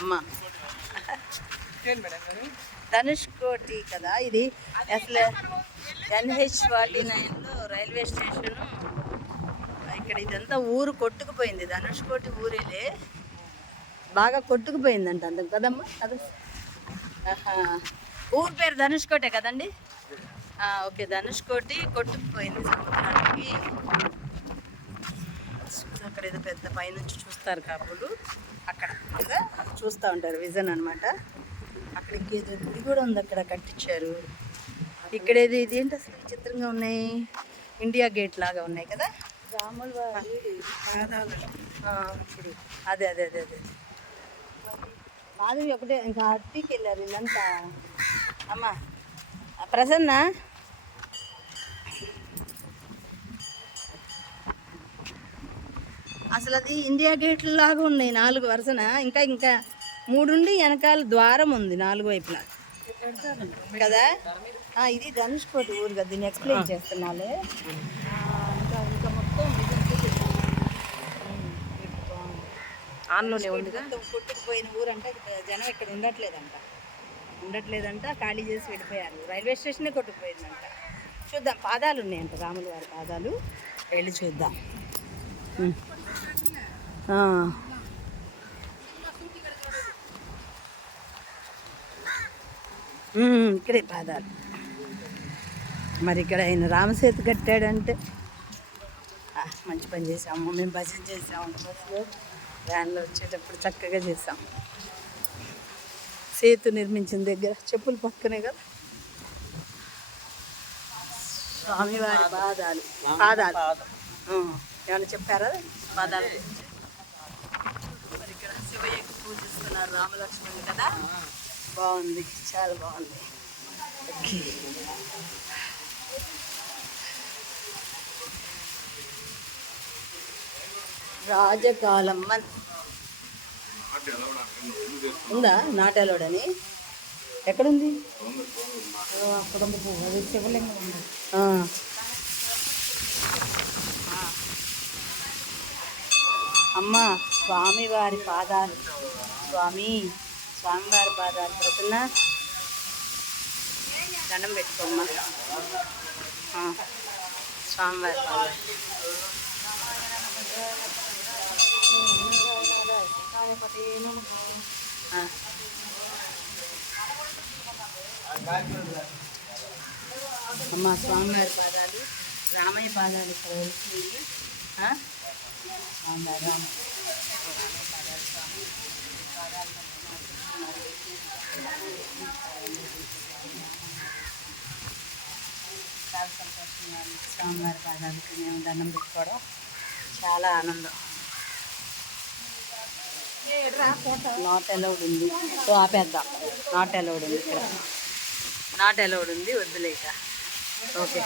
అమ్మా ధనుష్కోటి కదా ఇది. అసలు NH49లో రైల్వే స్టేషను. ఇక్కడ ఇదంతా ఊరు కొట్టుకుపోయింది. ధనుష్కోటి ఊరేలే బాగా కొట్టుకుపోయిందంట అంత కదమ్మా. అదే ఊరు పేరు ధనుష్కోటే కదండి. ఓకే, ధనుష్కోటి కొట్టుకుపోయింది సముద్రానికి. అక్కడ ఏదో పెద్ద పైనుంచి చూస్తారు కాబోలు, అక్కడ కదా చూస్తూ ఉంటారు విజన్ అనమాట. అక్కడ ఇంకేదో గుడి కూడా ఉంది, అక్కడ కట్టించారు. ఇక్కడ ఏది ఇదేంటి అసలు విచిత్రంగా ఉన్నాయి, ఇండియా గేట్ లాగా ఉన్నాయి కదా. రాముల వారి అదే అదే అదే అదే మాధవి ఒకటే ఇంకా అట్టికి వెళ్ళారు వీళ్ళంతా. అమ్మా ప్రసన్న అసలు అది ఇండియా గేట్లు లాగా ఉన్నాయి 4 వరుసన. ఇంకా ఇంకా 3 ఉండి వెనకాల ద్వారం ఉంది 4 వైపులా కదా. ఇది ధనుష్కోటి ఊరు కదా, దీన్ని ఎక్స్ప్లెయిన్ చేస్తున్నాలే. ఇంకా ఇంకా మొత్తం ఆన్లోనే ఉంది. మొత్తం కొట్టుకుపోయిన ఊరు అంటే జనం ఇక్కడ ఉండట్లేదంట, ఖాళీ చేసి వెళ్ళిపోయారు. రైల్వే స్టేషనే కొట్టుకుపోయిందంట. చూద్దాం, పాదాలు ఉన్నాయంట, రాముల వారి పాదాలు. వెళ్ళి చూద్దాం. ఇక్కడే పాదాలు. మరి ఇక్కడ ఆయన రామసేతు కట్టాడంటే మంచి పని చేసాము. మేము భజన చేసాము, బస్సులో వ్యాన్లో వచ్చేటప్పుడు చక్కగా చేసాము. సేతు నిర్మించిన దగ్గర చెప్పుల పక్కనే కదా స్వామివారి పాదాలు. ఏమైనా చెప్పారా పాదాలు గురించి? మరి ఇక్కడ శివయ్యకి పూజిస్తున్నారు రామలక్ష్మణులు కదా. బాగుంది, చాలా బాగుంది. ఓకే, రాజకాలమ్మ ఉందా? నాటలోడని ఎక్కడుంది? అమ్మ స్వామివారి పాదాలు, స్వామివారి పాదాలు. ప్రసన్న దండం పెట్టుకోమ్మా. స్వామివారి పాదాలు. అమ్మ స్వామివారి పాదాలు, రామయ్య పాదాలు ఇక్కడ వెళ్తుంది. చాలా సంతోషంగా ఉంది స్వామివారి పాదాలకి మేము దండం పెట్టుకోవడం, చాలా ఆనందం. నాట్ అలౌడ్ ఉంది, సో ఆపేద్దాం. నాట్ అలౌడ్ ఉంది ఇక్కడ, నాట్ అలౌడ్ ఉంది, వద్దులేక. ఓకే.